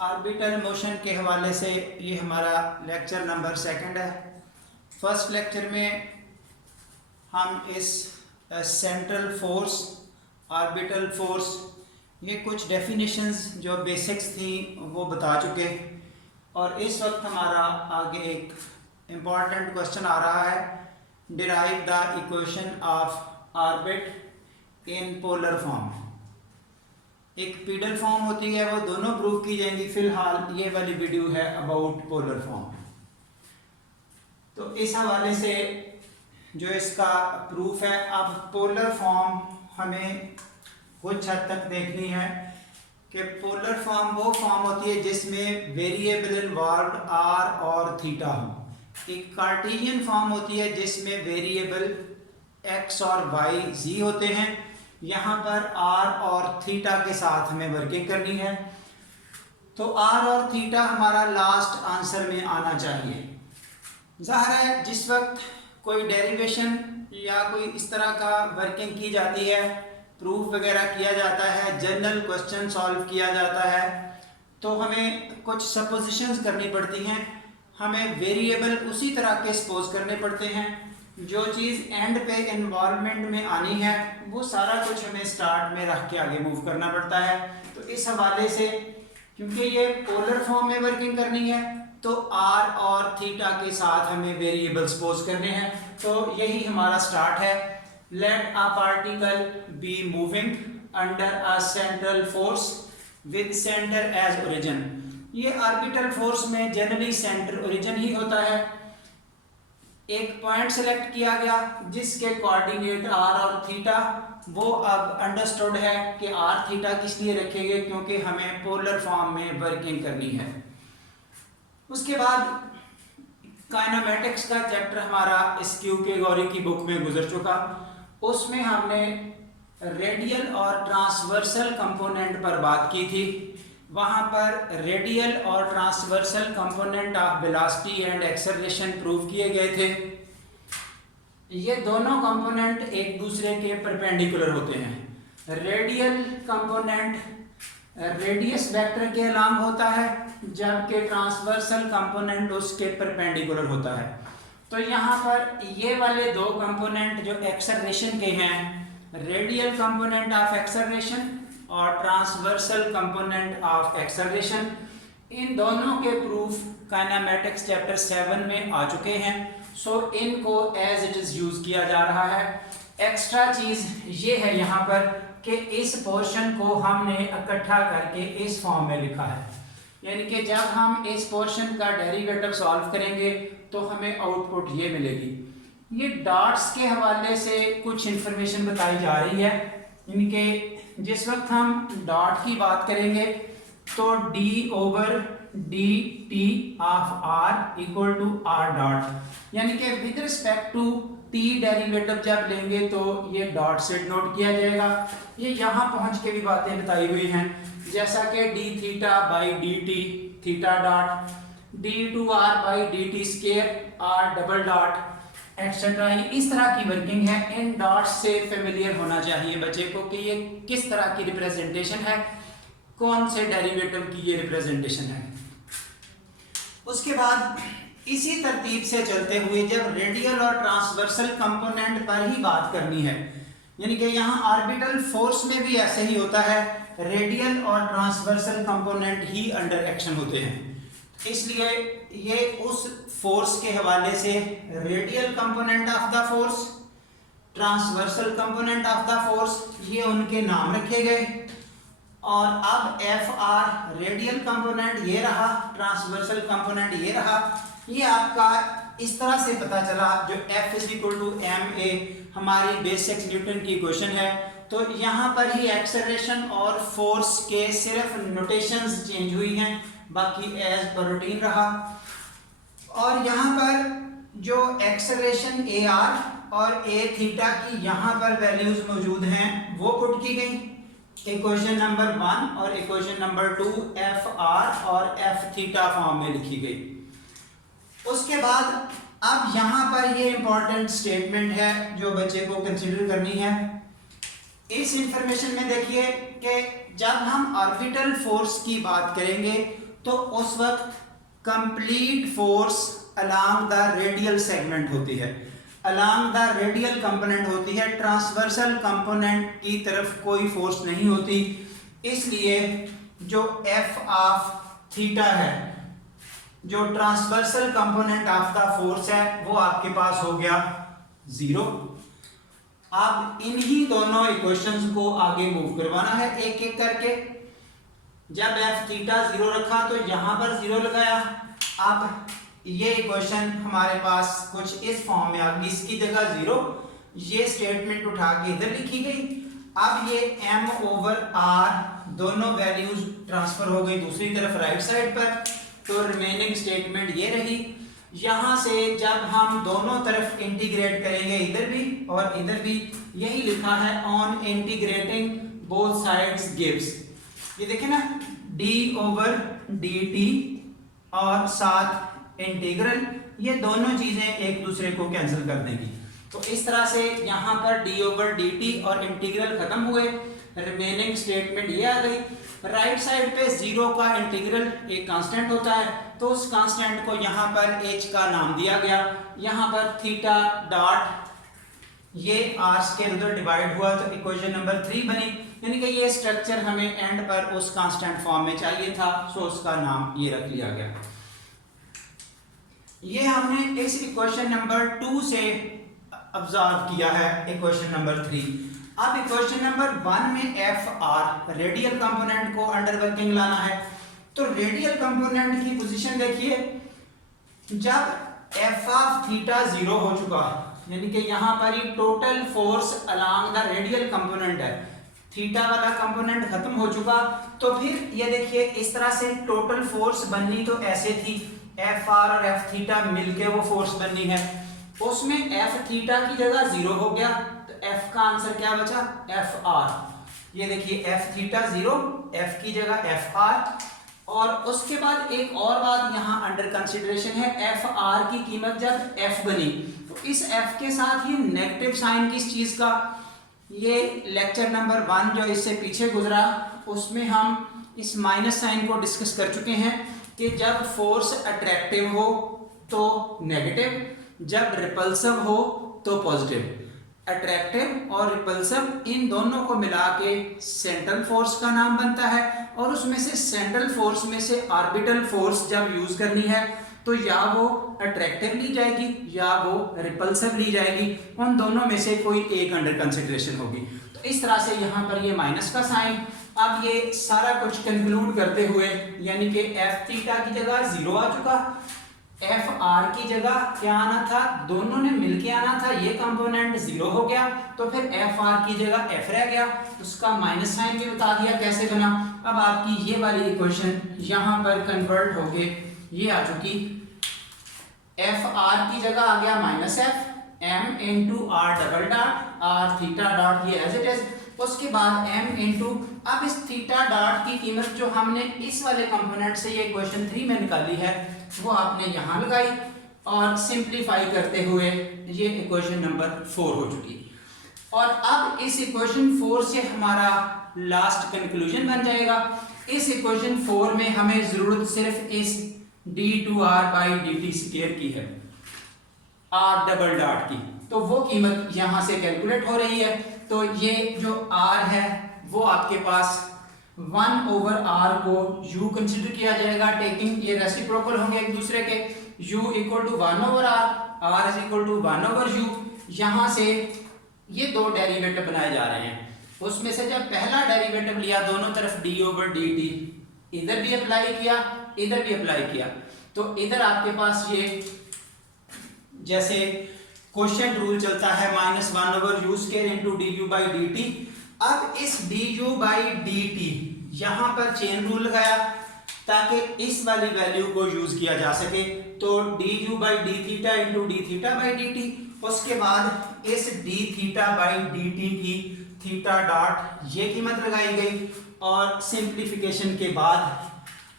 Orbital motion के हवाले से ये हमारा लेक्चर नंबर 2 है। फर्स्ट लेक्चर में हम इस सेंट्रल फोर्स, ऑर्बिटल फोर्स, ये कुछ डेफिनेशंस जो बेसिक्स थी वो बता चुके, और इस वक्त हमारा आगे एक इम्पॉर्टेंट क्वेश्चन आ रहा है, derive the equation of orbit in polar form. एक पीडल फॉर्म होती है, वो दोनों प्रूव की जाएंगी। फिलहाल ये वाली वीडियो है अबाउट पोलर फॉर्म। तो इस हवाले से जो इसका प्रूफ है, अब पोलर फॉर्म हमें कुछ हद तक देखनी है कि पोलर फॉर्म वो फॉर्म होती है जिसमें वेरिएबल इन्वॉल्व आर और थीटा हो। एक कार्टेशियन फॉर्म होती है जिसमें वेरिएबल एक्स और वाई जी होते हैं। यहाँ पर आर और थीटा के साथ हमें वर्किंग करनी है, तो आर और थीटा हमारा लास्ट आंसर में आना चाहिए। ज़ाहिर है जिस वक्त कोई डेरिवेशन या कोई इस तरह का वर्किंग की जाती है, प्रूफ वगैरह किया जाता है, जनरल क्वेश्चन सॉल्व किया जाता है, तो हमें कुछ सपोजिशंस करनी पड़ती हैं। हमें वेरिएबल उसी तरह के सपोज करने पड़ते हैं। जो चीज़ एंड पे इन्वॉल्वमेंट में आनी है वो सारा कुछ हमें स्टार्ट में रख के आगे मूव करना पड़ता है। तो इस हवाले से क्योंकि ये पोलर फॉर्म में वर्किंग करनी है, तो आर और थीटा के साथ हमें वेरिएबल सपोज करने हैं। तो यही हमारा स्टार्ट है। Let a particle be moving under a central force with centre as origin. ये ऑर्बिटल फोर्स में जनरली सेंटर ओरिजिन ही होता है। एक पॉइंट सेलेक्ट किया गया जिसके कोऑर्डिनेट आर और थीटा, वो अब अंडरस्टूड है कि आर थीटा किस लिए रखे गए, क्योंकि हमें पोलर फॉर्म में वर्किंग करनी है। उसके बाद काइनेमेटिक्स का चैप्टर हमारा इस क्यू कैटेगरी की बुक में गुजर चुका। उसमें हमने रेडियल और ट्रांसवर्सल कंपोनेंट पर बात की थी। वहाँ पर रेडियल और transversal component of velocity and acceleration prove किए गए थे। ये दोनों कंपोनेंट एक दूसरे के परपेंडिकुलर होते हैं। रेडियल कंपोनेंट रेडियस वेक्टर के अलांग होता है, जबकि ट्रांसवर्सल कंपोनेंट उसके परपेंडिकुलर होता है। तो यहाँ पर ये वाले दो कंपोनेंट जो एक्सेलरेशन के हैं, रेडियल कंपोनेंट ऑफ एक्सेलरेशन और ट्रांसवर्सल कंपोनेंट ऑफ एक्सेलरेशन, इन दोनों के प्रूफ काइनेमेटिक्स चैप्टर 7 में आ चुके हैं। सो इनको एज इट इज यूज किया जा रहा है। एक्स्ट्रा चीज ये है यहाँ पर कि इस पोर्शन को हमने इकट्ठा करके इस फॉर्म में लिखा है, यानी कि जब हम इस पोर्शन का डेरिवेटिव सॉल्व करेंगे तो हमें आउटपुट ये मिलेगी। ये डॉट्स के हवाले से कुछ इंफॉर्मेशन बताई जा रही है। इनके जिस वक्त हम डॉट की बात करेंगे तो d over D T of r equal to R dot, यानी कि with respect to t derivative जब लेंगे तो ये डॉट से डिनोट किया जाएगा। ये यहाँ पहुँच के भी बातें बताई हुई हैं, जैसा कि d theta by D T theta dot, d two r by D T square r double dot etcetera. इस तरह की वर्किंग है। इन डॉट्स से फेमिलियर होना चाहिए बच्चे को कि ये किस तरह की रिप्रेजेंटेशन है, कौन से डेरिवेटिव की ये रिप्रेजेंटेशन है। उसके बाद इसी तरतीब से चलते हुए जब रेडियल और ट्रांसवर्सल कंपोनेंट पर ही बात करनी है, यानी कि यहाँ ऑर्बिटल फोर्स में भी ऐसे ही होता है, रेडियल और ट्रांसवर्सल कंपोनेंट ही अंडर एक्शन होते हैं। इसलिए ये उस फोर्स के हवाले से radial component of the force, transversal component of the force, ये उनके नाम रखे गए। और अब एफ आर रेडियल कंपोनेंट ये रहा, ट्रांसवर्सल कंपोनेंट ये रहा। ये आपका इस तरह से पता चला, जो F is equal to M A हमारी बेसिक न्यूटन की इक्वेशन है। तो यहाँ पर ही एक्सेलरेशन और फोर्स के सिर्फ नोटेशंस चेंज हुई हैं, बाकी एज पर रूटीन रहा। और यहाँ पर जो एक्सेलरेशन ए आर और ए थीटा की यहाँ पर वैल्यूज मौजूद हैं वो पुट की गई। इक्वेशन नंबर 1 और इक्वेशन नंबर 2 एफ आर और एफ थीटा फॉर्म में लिखी गई। उसके बाद अब यहाँ पर ये इंपॉर्टेंट स्टेटमेंट है जो बच्चे को कंसीडर करनी है। इस इंफॉर्मेशन में देखिए कि जब हम ऑर्बिटल फोर्स की बात करेंगे तो उस वक्त complete force along the radial segment होती है, अलोंग द रेडियल कंपोनेंट होती है, ट्रांसवर्सल कंपोनेंट की तरफ कोई फोर्स नहीं होती। इसलिए जो एफ ऑफ थीटा है, जो transversal component of the force है, वो आपके पास हो गया 0। अब इन्हीं दोनों इक्वेशंस को आगे मूव करवाना है एक एक करके। जब एफ थीटा 0 रखा तो यहां पर 0 लगाया। अब ये इक्वेशन हमारे पास कुछ इस फॉर्म में आ गई, इसकी जगह 0, ये स्टेटमेंट उठा के इधर लिखी गई। अब ये m ओवर r दोनों वैल्यूज ट्रांसफर हो गई दूसरी तरफ राइट साइड पर, तो रिमेनिंग स्टेटमेंट ये रही। यहां से जब हम दोनों तरफ इंटीग्रेट करेंगे, इधर भी और इधर भी, यही लिखा है on integrating both sides gives, ये देखें ना, d ओवर dt और साथ इंटीग्रल, ये दोनों चीजें एक दूसरे को कैंसिल कर देंगी। तो इस तरह से यहाँ पर d ओवर dt और इंटीग्रल खत्म हुए, रिमेनिंग स्टेटमेंट ये आ गई। राइट साइड पे 0 का इंटीग्रल एक कांस्टेंट होता है, तो उस कांस्टेंट को यहाँ पर h का नाम दिया गया। यहाँ पर थीटा डॉट ये r स्केल उधर डिवाइड हुआ तो इक्वेशन नंबर 3 बनी, यानी कि ये स्ट्रक्चर हमें एंड पर उस कांस्टेंट फॉर्म में चाहिए था, सो उसका नाम ये रख लिया गया। ये हमने इस इक्वेशन नंबर 2 से ऑब्जर्व किया है इक्वेशन नंबर 3। अब इक्वेशन नंबर 1 में एफ आर रेडियल कंपोनेंट को अंडर वर्किंग लाना है। तो रेडियल कंपोनेंट की पोजीशन देखिए, जब एफ ऑफ थीटा 0 हो चुका, यानी कि यहां पर ही total force along the radial component है, थीटा वाला कंपोनेंट खत्म हो चुका, तो फिर ये देखिए इस तरह से टोटल फोर्स बननी तो ऐसे थी, एफ आर और एफ थीटा मिलके वो फोर्स बननी है। उसमें एफ थीटा की जगह 0 हो गया, तो एफ का आंसर क्या बचा, एफ आर। ये देखिए एफ थीटा 0, एफ की जगह एफ आर। और उसके बाद एक और बात यहाँ अंडर कंसिडरेशन है, एफ आर की कीमत जब एफ बनी, तो इस एफ के साथ ये नेगेटिव साइन किस चीज का, ये लेक्चर नंबर 1 जो इससे पीछे गुजरा उसमें हम इस माइनस साइन को डिस्कस कर चुके हैं कि जब फोर्स अट्रैक्टिव हो तो नेगेटिव, जब रिपल्सिव हो तो पॉजिटिव। अट्रैक्टिव और रिपल्सिव इन दोनों को मिला के सेंट्रल फोर्स का नाम बनता है, और उसमें से सेंट्रल फोर्स में से ऑर्बिटल फोर्स जब यूज करनी है तो या वो अट्रैक्टिव ली जाएगी या वो रिपल्सिव ली जाएगी, उन दोनों में से कोई एक अंडर कंसिडरेशन होगी। तो इस तरह से यहाँ पर ये माइनस का साइन। अब ये सारा कुछ कंक्लूड करते हुए, यानी कि एफ थीटा की जगह 0 आ चुका, एफ आर की जगह क्या आना था, दोनों ने मिलके आना था, ये कंपोनेंट 0 हो गया, तो फिर एफ आर की जगह एफ रह गया, उसका माइनस साइन भी बता दिया कैसे बना। अब आपकी ये वाली इक्वेशन यहाँ पर कन्वर्ट होके ये आ चुकी, एफ आर की जगह आ गया minus F, M into R double dot, R theta dot ये एज इट इज, उसके बाद m इंटू, अब इस थीटा डॉट की कीमत जो हमने इस वाले कंपोनेंट से ये इक्वेशन 3 में निकाली है वो आपने यहाँ लगाई, और सिंप्लीफाई करते हुए ये इक्वेशन नंबर 4 हो चुकी। और अब इस इक्वेशन 4 से हमारा लास्ट कंक्लूजन बन जाएगा। इस इक्वेशन 4 में हमें जरूरत सिर्फ इस d2r बाई dt स्क्वायर की है, r डबल डॉट की, तो वो कीमत यहाँ से कैलकुलेट हो रही है। तो ये जो r है वो आपके पास 1 ओवर r को u कंसिडर किया जाएगा, टेकिंग ये रेसिप्रोकल होंगे एक दूसरे के, u equal to 1 over r is equal to 1 over u। यहाँ से ये दो डेरिवेटिव बनाए जा रहे हैं, उसमें से जब पहला डेरिवेटिव लिया दोनों तरफ d ओवर dt, इधर भी अप्लाई किया इधर भी अप्लाई किया, तो इधर आपके पास ये जैसे क्वोशिएंट रूल चलता है -1 over u square into du by dt। अब इस du बाई dt यहाँ पर चेन रूल लगाया ताकि इस वाली वैल्यू को यूज किया जा सके, तो du by d theta into d theta by dt। उसके बाद इस d थीटा बाई dt की थीटा डॉट ये कीमत लगाई गई, और सिंप्लीफिकेशन के बाद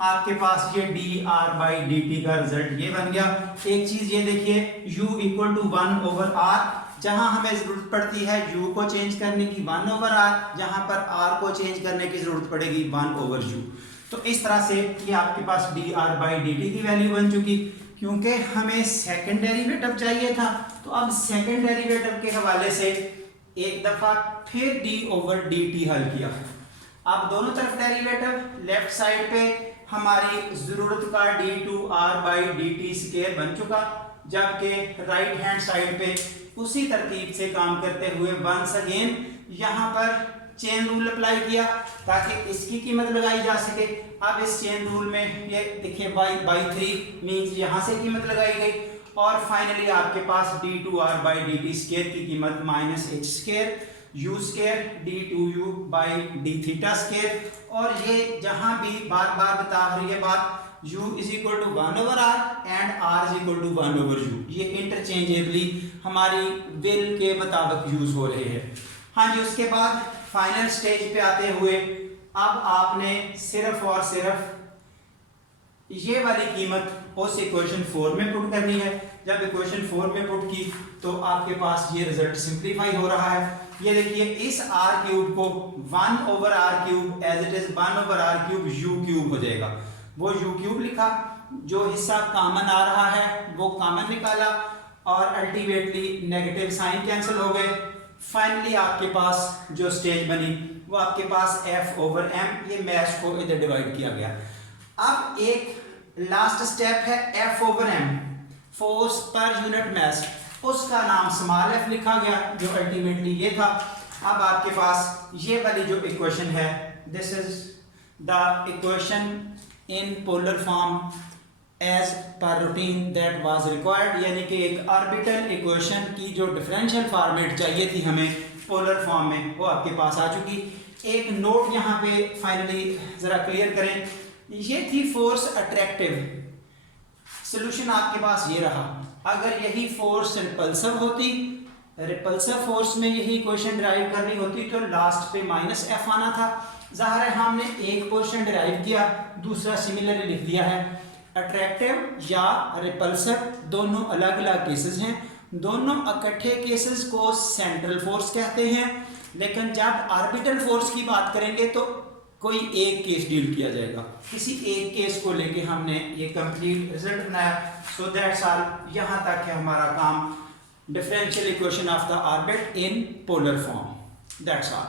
आपके पास ये dr बाई dt का रिजल्ट ये बन गया। एक चीज ये देखिए, u equal to 1 over r, जहां हमें जरूरत पड़ती है u को चेंज करने की 1 ओवर r, जहां पर r को चेंज करने की जरूरत पड़ेगी 1 ओवर u। तो इस तरह से ये आपके पास dr/dt की वैल्यू बन चुकी। क्योंकि हमें सेकंड डेरिवेटिव चाहिए था, तो अब सेकंड डेरिवेटिव के हवाले से एक दफा फिर d/dt हल किया। अब दोनों तरफ डेरिवेटिव, लेफ्ट साइड पे हमारी जरूरत का d2r/dt स्क्वायर बन चुका, जबकि राइट हैंड साइड पे उसी तरतीब से काम करते हुए वंस अगेन यहाँ पर चेन रूल अप्लाई किया ताकि इसकी कीमत लगाई जा सके। अब इस चेन रूल में ये देखिए y/3 मींस यहाँ से कीमत लगाई गई, और फाइनली आपके पास d2r/dt स्क्वायर की कीमत -h² u² d2u/d theta square. और ये जहां भी बार बार बता रही है बात, u is equal to 1/r and r is equal to 1/u, ये इंटरचेंजेबली हमारी विल के मुताबिक यूज हो रहे हैं। हाँ जी, उसके बाद फाइनल स्टेज पे आते हुए अब आपने सिर्फ और सिर्फ ये वाली कीमत उस इक्वेशन 4 में पुट करनी है। जब इक्वेशन 4 में पुट की तो आपके पास ये रिजल्ट सिंप्लीफाई हो रहा है। ये देखिए, इस r³ को 1/r³ as it is 1/r³ u³ हो जाएगा। वो u³ लिखा, जो हिस्सा कॉमन आ रहा है वो कॉमन निकाला, और अल्टीमेटली नेगेटिव साइन कैंसिल हो गए। फाइनली आपके पास जो स्टेज बनी वो आपके पास f/m, ये मैश को इधर डिवाइड किया गया। अब एक लास्ट स्टेप है f/m, force per unit mess, उसका नाम स्मॉल f लिखा गया, जो अल्टीमेटली ये था। अब आपके पास ये वाली जो इक्वेशन है, this is the equation in polar form as per routine that was required, यानी कि एक ऑर्बिटल इक्वेशन की जो डिफरेंशियल फॉर्मेट चाहिए थी हमें पोलर फॉर्म में, वो आपके पास आ चुकी। एक नोट यहाँ पे फाइनली जरा क्लियर करें, ये थी फोर्स अट्रैक्टिव, सोल्यूशन आपके पास ये रहा। अगर यही फोर्स रिपल्सिव होती, रिपल्सिव फोर्स में यही इक्वेशन डिराइव करनी होती तो लास्ट पे -f आना था। ज़ाहिर है हमने एक पोर्शन डिराइव किया, दूसरा सिमिलरली लिख दिया है। अट्रैक्टिव या रिपल्सिव दोनों अलग अलग केसेस हैं, दोनों इकट्ठे केसेस को सेंट्रल फोर्स कहते हैं, लेकिन जब ऑर्बिटल फोर्स की बात करेंगे तो कोई एक केस डील किया जाएगा। किसी एक केस को लेके हमने ये कंप्लीट रिजल्ट बनाया। सो दैट्स ऑल, यहाँ तक है हमारा काम, differential equation of the orbit in polar form. That's all.